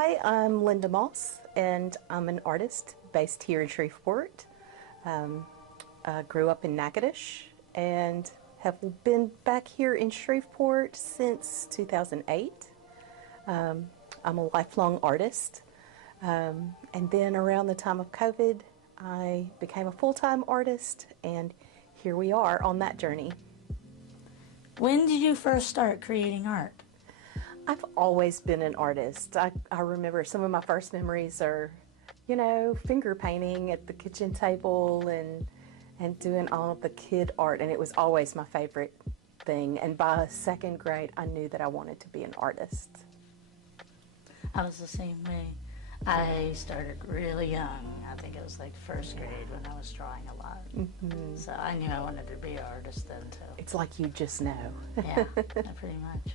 Hi, I'm Linda Moss, and I'm an artist based here in Shreveport. I grew up in Natchitoches and have been back here in Shreveport since 2008. I'm a lifelong artist, and then around the time of COVID, I became a full-time artist, and here we are on that journey. When did you first start creating art? I've always been an artist. I remember some of my first memories are, you know, finger painting at the kitchen table and doing all of the kid art, and it was always my favorite thing. And by second grade, I knew that I wanted to be an artist. I was the same way. I started really young. I think it was like first grade when I was drawing a lot. Mm-hmm. So I knew I wanted to be an artist then too. It's like you just know. Yeah, pretty much.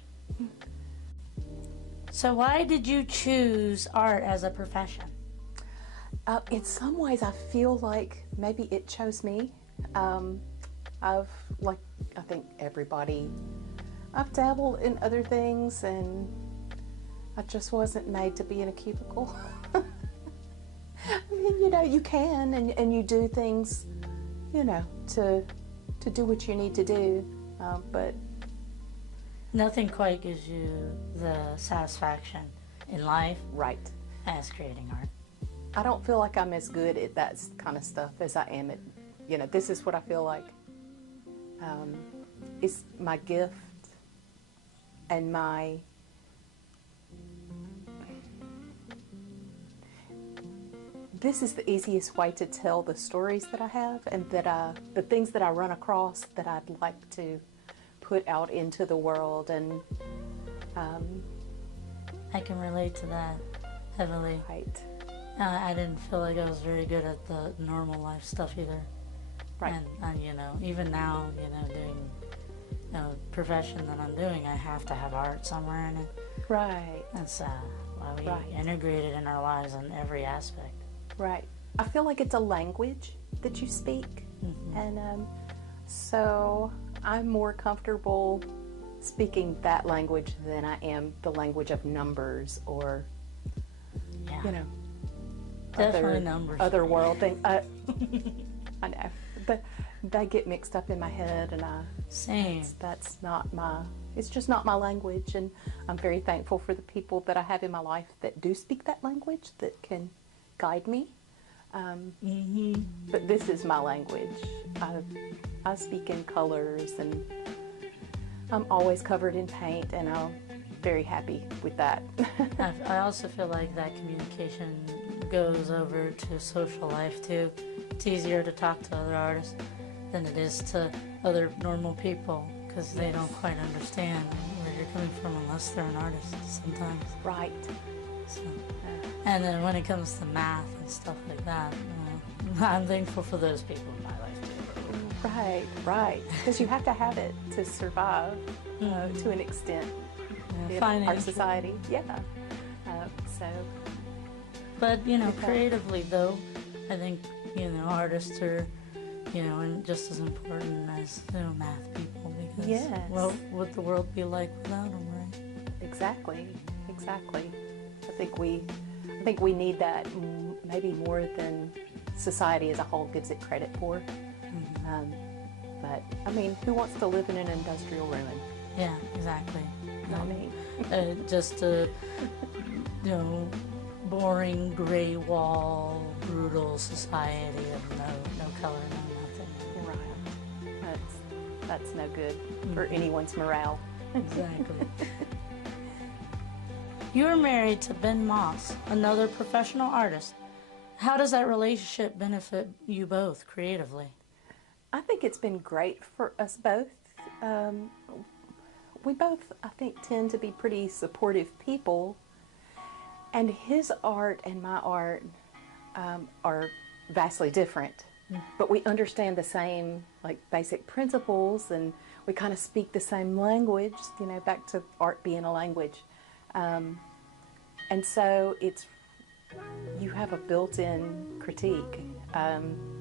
So why did you choose art as a profession? In some ways, I feel like maybe it chose me. I think everybody, I've dabbled in other things, and I just wasn't made to be in a cubicle. I mean, you know, you can and you do things, you know, to do what you need to do, but nothing quite gives you the satisfaction in life, right, as creating art. I don't feel like I'm as good at that kind of stuff as I am at, you know, this is what I feel like is my gift and my this is the easiest way to tell the stories that I have and that the things that I run across that I'd like to put out into the world. And I can relate to that heavily. Right. I didn't feel like I was very good at the normal life stuff either. Right. And you know, even now, you know, doing, you know, profession that I'm doing, I have to have art somewhere in it. Right. That's why we integrate it in our lives in every aspect. Right. I feel like it's a language that you speak, mm-hmm. and so I'm more comfortable speaking that language than I am the language of numbers or, you know, definitely numbers. Other world things. I know, but they get mixed up in my head, and same. That's not my. It's just not my language, and I'm very thankful for the people that I have in my life that do speak that language, that can guide me. Mm-hmm. But this is my language. I speak in colors, and I'm always covered in paint, and I'm very happy with that. I also feel like that communication goes over to social life too. It's easier to talk to other artists than it is to other normal people, because they don't quite understand where you're coming from unless they're an artist sometimes. Right. So, and then when it comes to math and stuff like that, I'm thankful for those people in my life too. Right, right. Because you have to have it to survive to an extent in our society. Yeah. So. But, you know, creatively though, I think, you know, artists are, you know, and just as important as, you know, math people, because what would the world be like without them, right? Exactly, exactly. I think we need that maybe more than society as a whole gives it credit for. Mm-hmm. But I mean, who wants to live in an industrial ruin? Yeah, exactly. I mean, just a, you know, boring gray wall, brutal society of no color, no nothing. Right. That's no good for anyone's morale. Exactly. You are married to Ben Moss, another professional artist. How does that relationship benefit you both creatively? I think it's been great for us both. We both, I think, tend to be pretty supportive people, and his art and my art are vastly different, but we understand the same, like, basic principles, and we kind of speak the same language, you know, back to art being a language. And so you have a built-in critique, and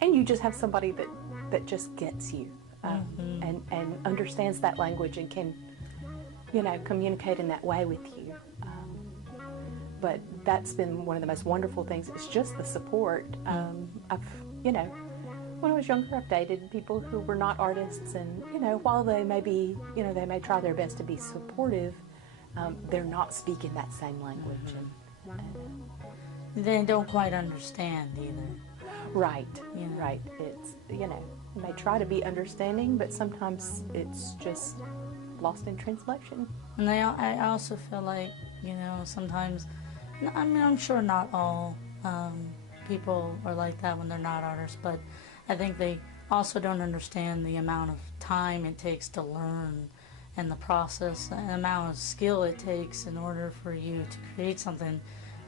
you just have somebody that just gets you, and understands that language and can, you know, communicate in that way with you. but that's been one of the most wonderful things. It's just the support. When I was younger, I've dated people who were not artists, and while they may be, they may try their best to be supportive, they're not speaking that same language. They don't quite understand either. Right, right. It's, they try to be understanding, but sometimes it's just lost in translation. And I also feel like, sometimes, I'm sure not all people are like that when they're not artists, but I think they also don't understand the amount of time it takes to learn and the process, and the amount of skill it takes in order for you to create something.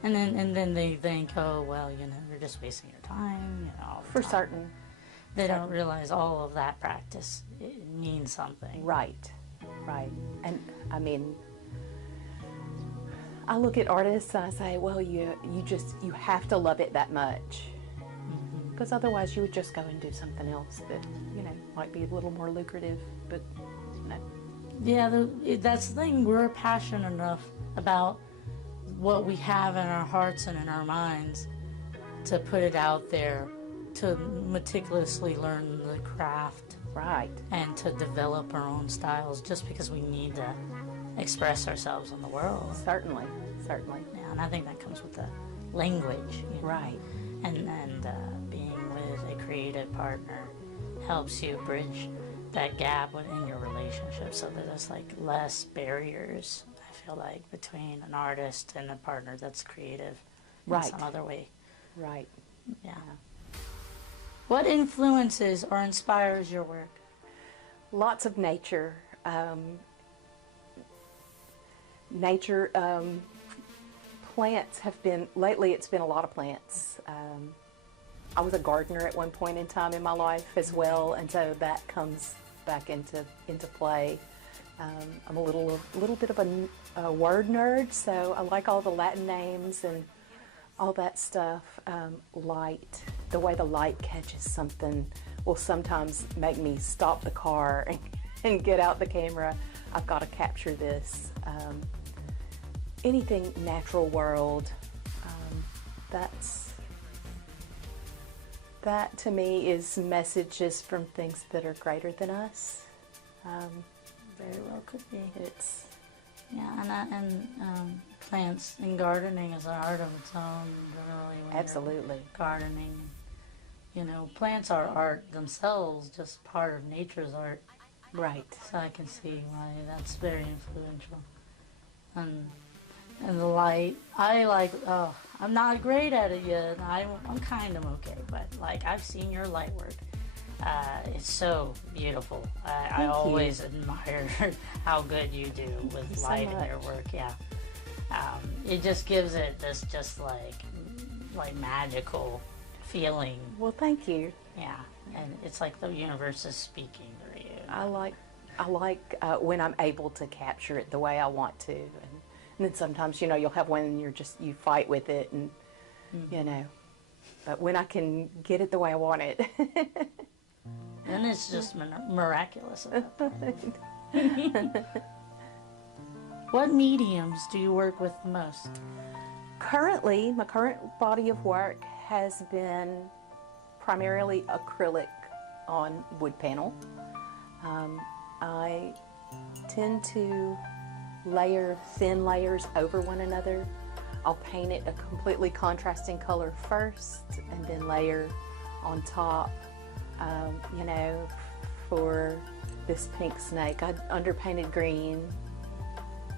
And then they think, oh, well, you're just wasting your time, all the For time. certain. They don't realize all of that practice, it means something. Right, right. And I mean, I look at artists and I say, well, you have to love it that much. Because otherwise you would just go and do something else that, might be a little more lucrative, but no. Yeah, that's the thing. We're passionate enough about what we have in our hearts and in our minds to put it out there, to meticulously learn the craft. Right. And to develop our own styles, just because we need to express ourselves in the world. Certainly, certainly. Yeah, and I think that comes with the language. Right. And being with a creative partner helps you bridge that gap within your relationship, so that there's like less barriers, I feel like, between an artist and a partner that's creative in some other way. Right. Yeah. What influences or inspires your work? Lots of nature. Plants have been, lately it's been a lot of plants. I was a gardener at one point in time in my life as well, and so that comes back into play. I'm a little bit of a word nerd, so I like all the Latin names and all that stuff. Light, the way the light catches something will sometimes make me stop the car and get out the camera. I've got to capture this. Anything natural world, that to me is messages from things that are greater than us. Very well could be. It's and plants and gardening is an art of its own. Really, when absolutely you're gardening. Plants are art themselves, just part of nature's art. right. So I can see why that's very influential. And the light, I like. Oh, I'm not great at it yet. I'm kind of okay, but I've seen your light work. It's so beautiful. I always admire how good you do with light in your work. Yeah, it just gives it this just like magical feeling. Well, thank you. Yeah, and it's like the universe is speaking through you. I like when I'm able to capture it the way I want to, and then sometimes you'll have one and you fight with it, and but when I can get it the way I want it. Then it's just miraculous. What mediums do you work with the most? Currently, my current body of work has been primarily acrylic on wood panel. I tend to layer thin layers over one another. I'll paint it a completely contrasting color first and then layer on top. For this pink snake, I underpainted green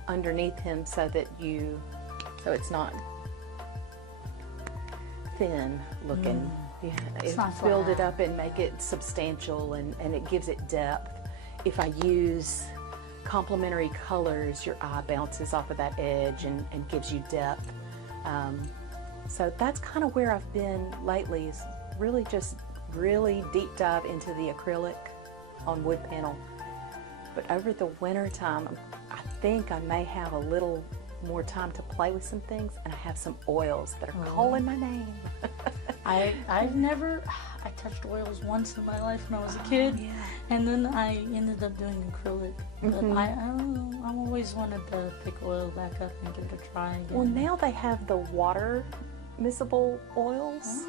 underneath him so it's not thin looking. Yeah, It's not build flat. it up and make it substantial, and it gives it depth. If I use complementary colors, your eye bounces off of that edge and gives you depth. So that's kind of where I've been lately, is really just really deep dive into the acrylic on wood panel. But over the winter time, I think I may have a little more time to play with some things, and I have some oils that are calling my name. I've never, I touched oils once in my life when I was a kid, yeah. and then I ended up doing acrylic. But I don't know, I always wanted to pick oil back up and give it a try again. Well, now they have the water miscible oils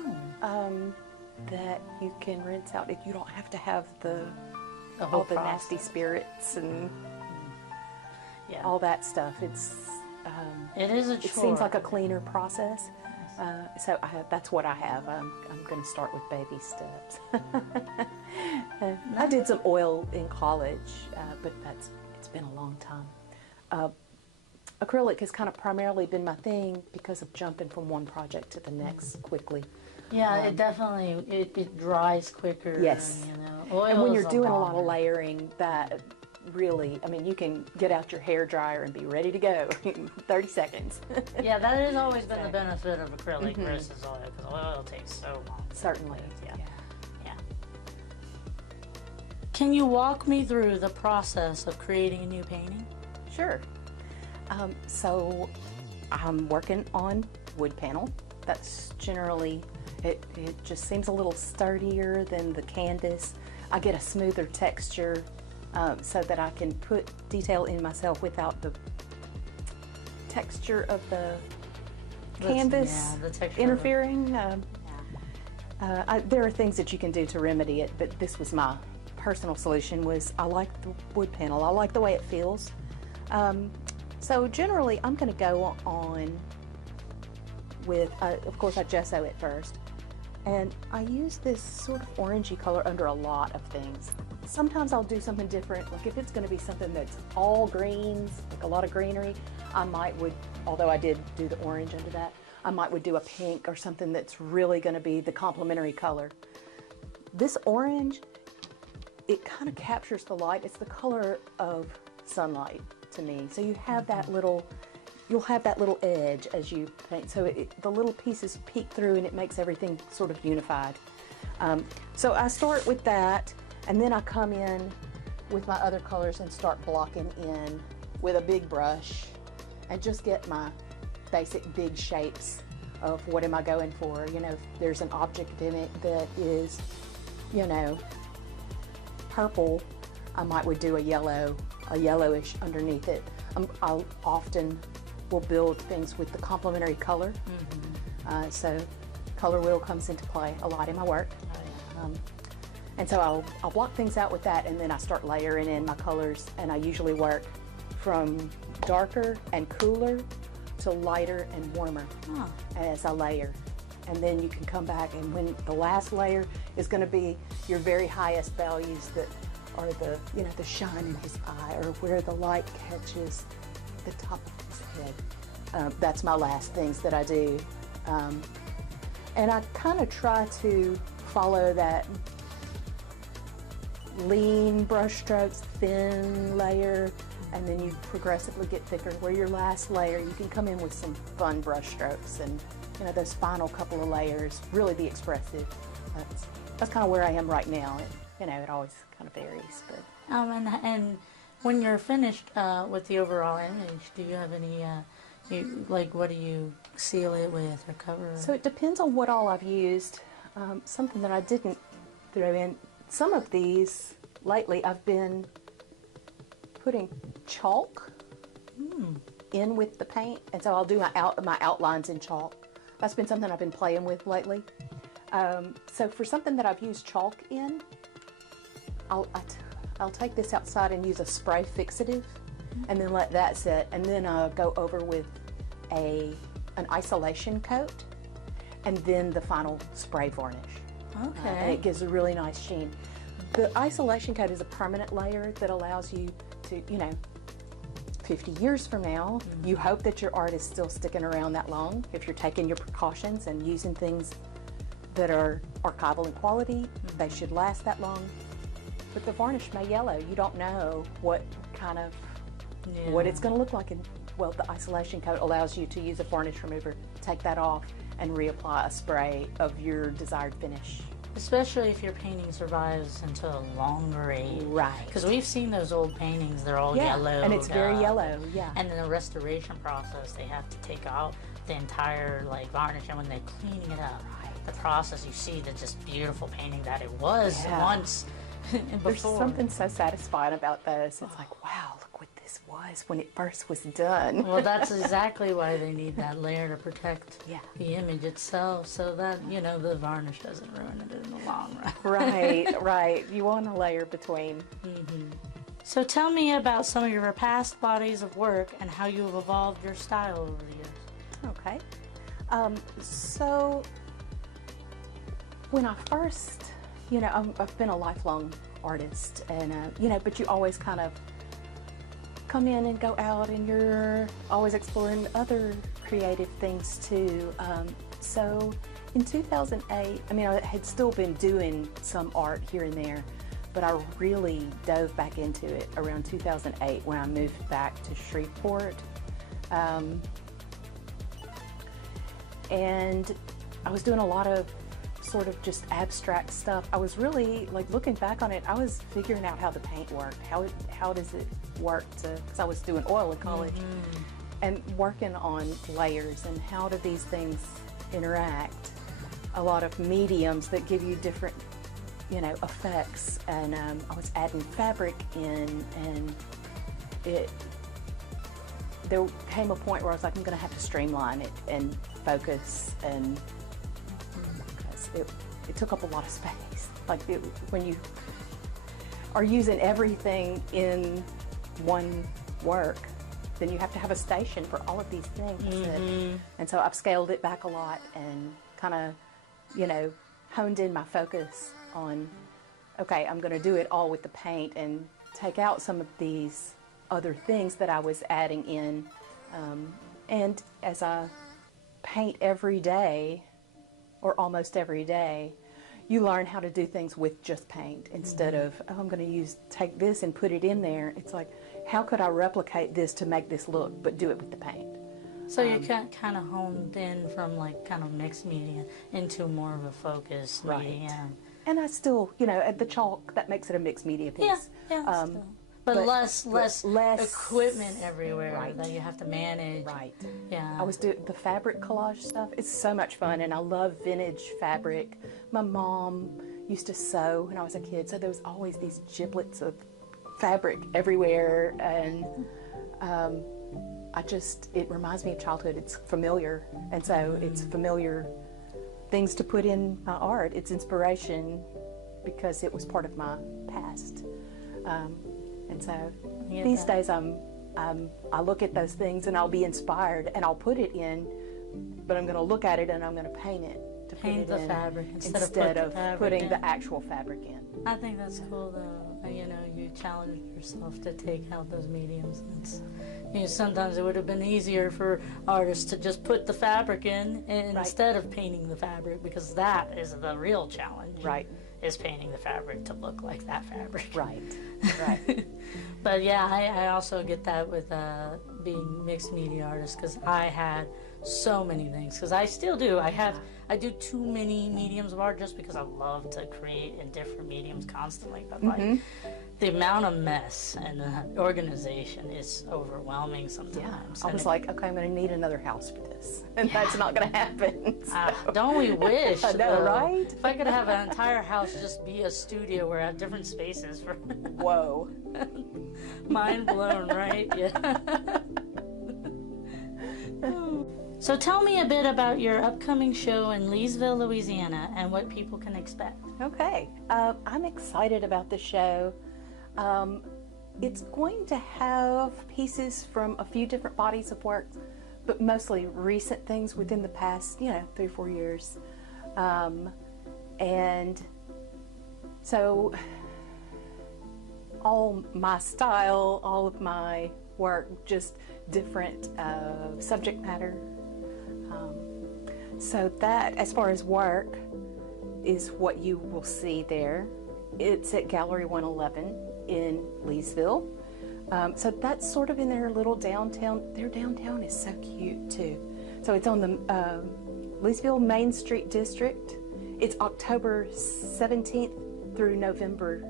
that you can rinse out. You don't have to have all the nasty spirits and all that stuff. It is a chore. It seems like a cleaner process. So that's what I have. I'm going to start with baby steps. I did some oil in college, but it's been a long time. Acrylic has kind of primarily been my thing because of jumping from one project to the next quickly. Yeah, it definitely, it dries quicker. Yes. You know, oil And when is you're doing a lot longer. of layering, that really, I mean, you can get out your hair dryer and be ready to go in 30 seconds. Yeah, that has always been the benefit of acrylic versus oil, because oil takes so long. Certainly. Yeah. Can you walk me through the process of creating a new painting? Sure. So I'm working on wood panel. That's generally, it just seems a little sturdier than the canvas. I get a smoother texture so that I can put detail in myself without the texture of the canvas the texture interfering. There are things that you can do to remedy it, but this was my personal solution. Was I like the wood panel. I like the way it feels. So generally, I'm going to go on with, of course, I gesso it first. And I use this sort of orangey color under a lot of things. Sometimes I'll do something different. Like if it's going to be something that's all greens, like a lot of greenery, I would, although I did do the orange under that, I would do a pink or something that's really going to be the complementary color. This orange, it kind of captures the light. It's the color of sunlight to me. So you have that little, you'll have that little edge as you paint. So the little pieces peek through and it makes everything sort of unified. So I start with that, and then I come in with my other colors and start blocking in with a big brush and just get my basic big shapes of what am I going for. You know, if there's an object in it that is, you know, purple, I would do a yellowish underneath it. I'll often will build things with the complementary color. So color wheel comes into play a lot in my work. And so I'll block things out with that, and then I start layering in my colors, and I usually work from darker and cooler to lighter and warmer as I layer. And then you can come back, and when the last layer is going to be your very highest values that are the, you know, the shine in his eye, or where the light catches the top of his head. That's my last things that I do. And I kind of try to follow that lean brush strokes, thin layer, and then you progressively get thicker, where your last layer, you can come in with some fun brush strokes, and you know, those final couple of layers really be expressive. That's kind of where I am right now. You know, it always kind of varies. But and when you're finished with the overall image, do you have any, what do you seal it with or cover? So it depends on what all I've used. Something that I didn't throw in, some of these lately I've been putting chalk in with the paint, and so I'll do my outlines in chalk. That's been something I've been playing with lately. So for something that I've used chalk in, I'll take this outside and use a spray fixative, and then let that set, and then I'll go over with an isolation coat, and then the final spray varnish. Okay. And it gives a really nice sheen. The isolation coat is a permanent layer that allows you to, you know, 50 years from now, you hope that your art is still sticking around that long if you're taking your precautions and using things that are archival in quality. They should last that long. But the varnish may yellow. You don't know what kind of, what it's going to look like. And well, the isolation coat allows you to use a varnish remover, take that off, and reapply a spray of your desired finish. Especially if your painting survives into a longer age. Right. Because we've seen those old paintings, they're all yellow. And it's very yellow, And in the restoration process, they have to take out the entire varnish, and when they're cleaning it up, the process, you see the just beautiful painting that it was once and There's before. something so satisfying about those. It's like, wow, look what this was when it first was done. Well, that's exactly why they need that layer to protect Yeah. the image itself, so that, you know, the varnish doesn't ruin it in the long run. Right, right. You want a layer between. So tell me about some of your past bodies of work and how you have evolved your style over the years. Okay. So when I first, you know, I've been a lifelong artist, and you know, but you always kind of come in and go out, and you're always exploring other creative things too. So in 2008, I mean, I had still been doing some art here and there, but I really dove back into it around 2008 when I moved back to Shreveport. And I was doing a lot of sort of just abstract stuff. I was really, like, looking back on it, I was figuring out how the paint worked. How does it work because I was doing oil in college, and working on layers and how do these things interact. A lot of mediums that give you different, you know, effects. And I was adding fabric in, and there came a point where I was like, I'm going to have to streamline it and focus, and because it took up a lot of space. Like when you are using everything in one work, then you have to have a station for all of these things. And so I've scaled it back a lot and kind of, you know, honed in my focus on, okay, I'm going to do it all with the paint and take out some of these other things that I was adding in. And as I paint every day, or almost every day, you learn how to do things with just paint instead of, oh, I'm going to take this and put it in there. It's like, how could I replicate this to make this look, but do it with the paint? So you kind of honed in from like kind of mixed media into more of a focused medium. And I still, you know, at the chalk, that makes it a mixed media piece. Yeah, still. But less equipment everywhere that you have to manage. Right. Yeah. I was doing the fabric collage stuff. It's so much fun, and I love vintage fabric. My mom used to sew when I was a kid, so there was always these giblets of fabric everywhere, and it reminds me of childhood. It's familiar, and so it's familiar things to put in my art. It's inspiration because it was part of my past. And so these days I look at those things and I'll be inspired and I'll put it in, but I'm going to look at it and I'm going to paint it to paint put it the in fabric instead of putting the actual fabric in. I think that's cool though. You know, you challenge yourself to take out those mediums. You know, sometimes it would have been easier for artists to just put the fabric in instead of painting the fabric, because that is the real challenge. Right. Is painting the fabric to look like that fabric. Right, right. But yeah, I also get that with being mixed media artist, because I had so many things, because I still do. I do too many mediums of art just because I love to create in different mediums constantly. But like the amount of mess and organization is overwhelming sometimes. Yeah. I was like, okay, I'm going to need another house for this, and that's not going to happen. So. Don't we wish? I know, right? If I could have an entire house just be a studio where I have different spaces for. Whoa. Mind blown, right? Yeah. So tell me a bit about your upcoming show in Leesville, Louisiana, and what people can expect. Okay. I'm excited about the show. It's going to have pieces from a few different bodies of work, but mostly recent things within the past, 3 or 4 years. And so all my style, all of my work, just different subject matter. So that, as far as work, is what you will see there. It's at Gallery 111 in Leesville. So that's sort of in their little downtown. Their downtown is so cute too. So it's on the Leesville Main Street District. It's October 17th through November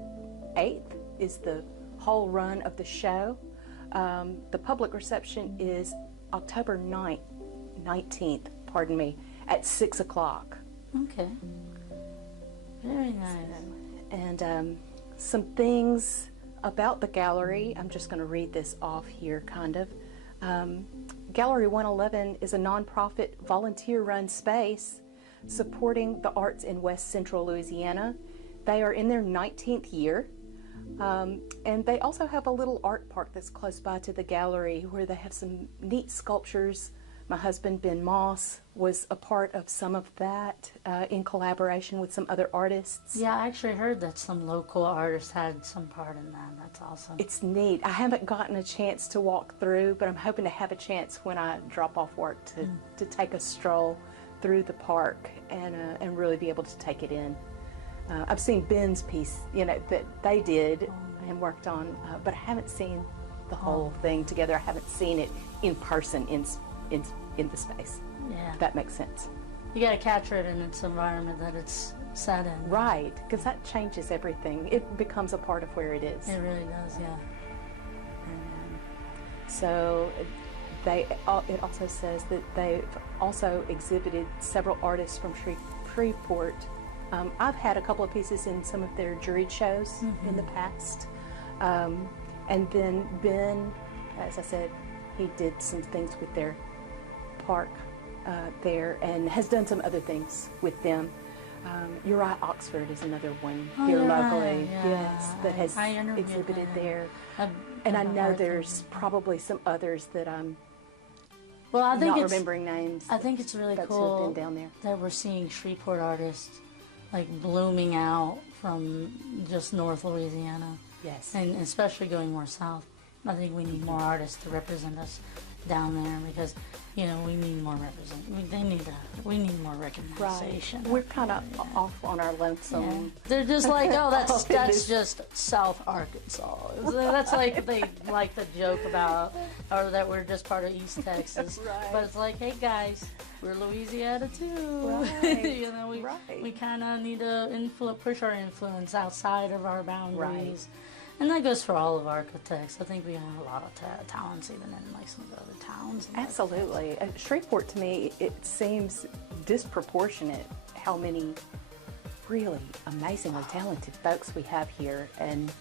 8th is the whole run of the show. The public reception is October 19th, at 6 o'clock. Okay. Very nice. And some things about the gallery. I'm just going to read this off here, kind of. Gallery 111 is a nonprofit, volunteer-run space supporting the arts in West Central Louisiana. They are in their 19th year. And they also have a little art park that's close by to the gallery where they have some neat sculptures. My husband, Ben Moss, was a part of some of that in collaboration with some other artists. Yeah, I actually heard that some local artists had some part in that. That's awesome. It's neat. I haven't gotten a chance to walk through, but I'm hoping to have a chance when I drop off work to take a stroll through the park and really be able to take it in. I've seen Ben's piece, that they did and worked on, but I haven't seen the whole thing together. I haven't seen it in person in the space. Yeah. If that makes sense. You got to capture it in its environment that it's set in. Right, because that changes everything. It becomes a part of where it is. It really does, yeah. So it also says that they've also exhibited several artists from Shreveport. I've had a couple of pieces in some of their juried shows in the past. And then Ben, as I said, he did some things with their park there and has done some other things with them. Uriah Oxford is another one here locally, yes, that has exhibited there. And I know there's probably some others that I'm not remembering names. I think it's really cool cool been down there. that we're seeing Shreveport artists like blooming out from just North Louisiana. Yes. And especially going more south. I think we need more artists to represent us down there because, we need more we need more recognition. Right. We're kind of off on our lonesome. Yeah. They're just like, oh, that's just South Arkansas. That's like they like the joke about, or that we're just part of East Texas. Right. But it's like, hey guys, we're Louisiana too. Right. We kind of need to push our influence outside of our boundaries. Right. And that goes for all of ArkLaTex. I think we have a lot of talents even in like some of the other towns. Absolutely. Shreveport, to me, it seems disproportionate how many really amazingly talented folks we have here, and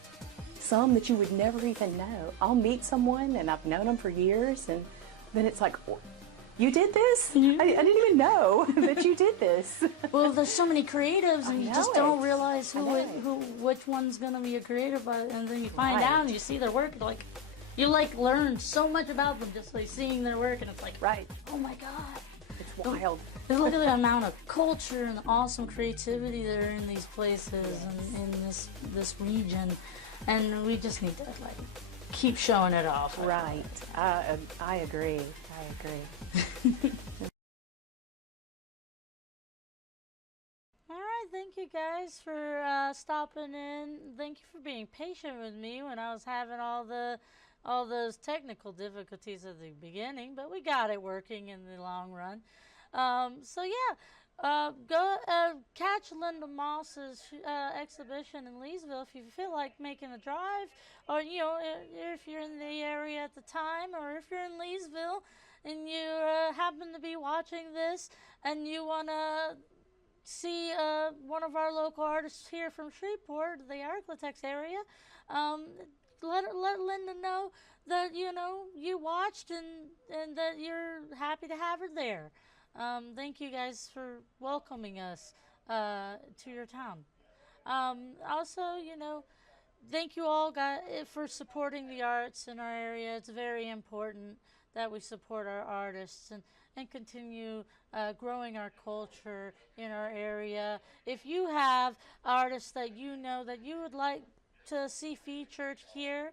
some that you would never even know. I'll meet someone, and I've known them for years, and then it's like, you did this? I didn't even know that you did this. Well, there's so many creatives, and you just don't realize which one's going to be a creative, and then you find out and you see their work, you learn so much about them just seeing their work, and it's like, oh my God. It's wild. Look at the amount of culture and awesome creativity that are in these places and in this region, and we just need to keep showing it off. Right. I agree. All right, thank you guys for stopping in. Thank you for being patient with me when I was having all those technical difficulties at the beginning, but we got it working in the long run. Go catch Linda Moss's exhibition in Leesville if you feel like making a drive, or if you're in the area at the time, or if you're in Leesville and you happen to be watching this and you want to see one of our local artists here from Shreveport, the ArkLaTex area, let Linda know that you watched and that you're happy to have her there. Thank you guys for welcoming us to your town. Also, thank you all guys for supporting the arts in our area. It's very important that we support our artists and continue growing our culture in our area. If you have artists that that you would like to see featured here,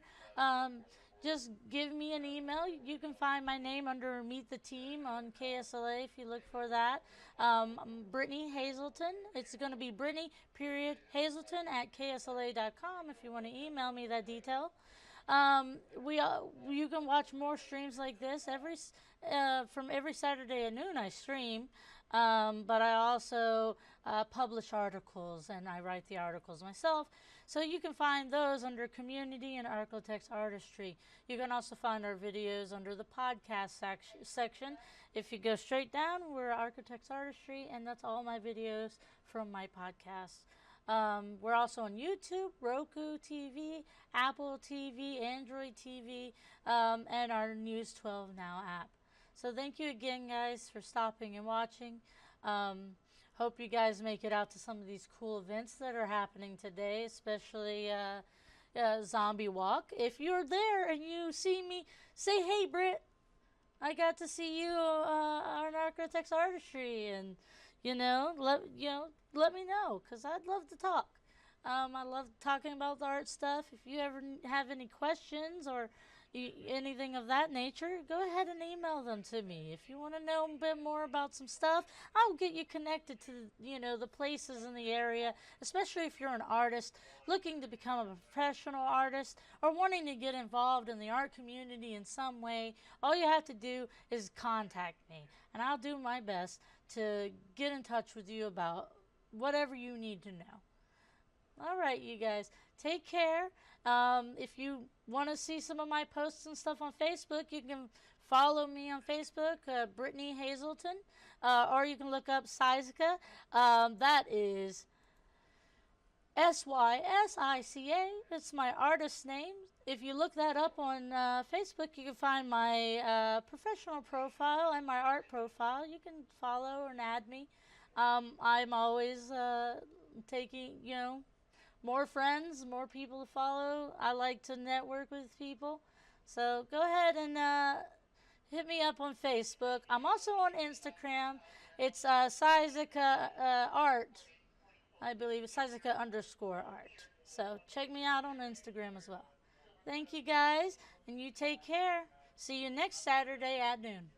just give me an email. You can find my name under Meet the Team on KSLA if you look for that. Brittney Hazelton. It's going to be Brittney.Hazelton at KSLA.com if you want to email me that detail. You can watch more streams like this from every Saturday at noon. I stream But I also publish articles, and I write the articles myself. So you can find those under Community and ArkLaTex Artistry. You can also find our videos under the podcast section. If you go straight down, we're ArkLaTex Artistry, and that's all my videos from my podcast. We're also on YouTube, Roku TV, Apple TV, Android TV, and our News 12 Now app. So thank you again, guys, for stopping and watching. Hope you guys make it out to some of these cool events that are happening today, especially Zombie Walk. If you're there and you see me, say, "Hey, Britt, I got to see you on ArkLaTex Artistry," and let me know, because I'd love to talk. I love talking about the art stuff. If you ever have any questions or anything of that nature, go ahead and email them to me. If you want to know a bit more about some stuff, I'll get you connected to the places in the area, especially if you're an artist looking to become a professional artist or wanting to get involved in the art community in some way. All you have to do is contact me, and I'll do my best to get in touch with you about whatever you need to know. All right, you guys, take care. If you want to see some of my posts and stuff on Facebook, you can follow me on Facebook, Brittney Hazelton, or you can look up Syzica. That is Sysica. It's my artist name. If you look that up on Facebook, you can find my professional profile and my art profile. You can follow and add me. I'm always taking, more friends, more people to follow. I like to network with people. So go ahead and hit me up on Facebook. I'm also on Instagram. It's Syzica Art. I believe it's Syzica_art. So check me out on Instagram as well. Thank you, guys, and you take care. See you next Saturday at noon.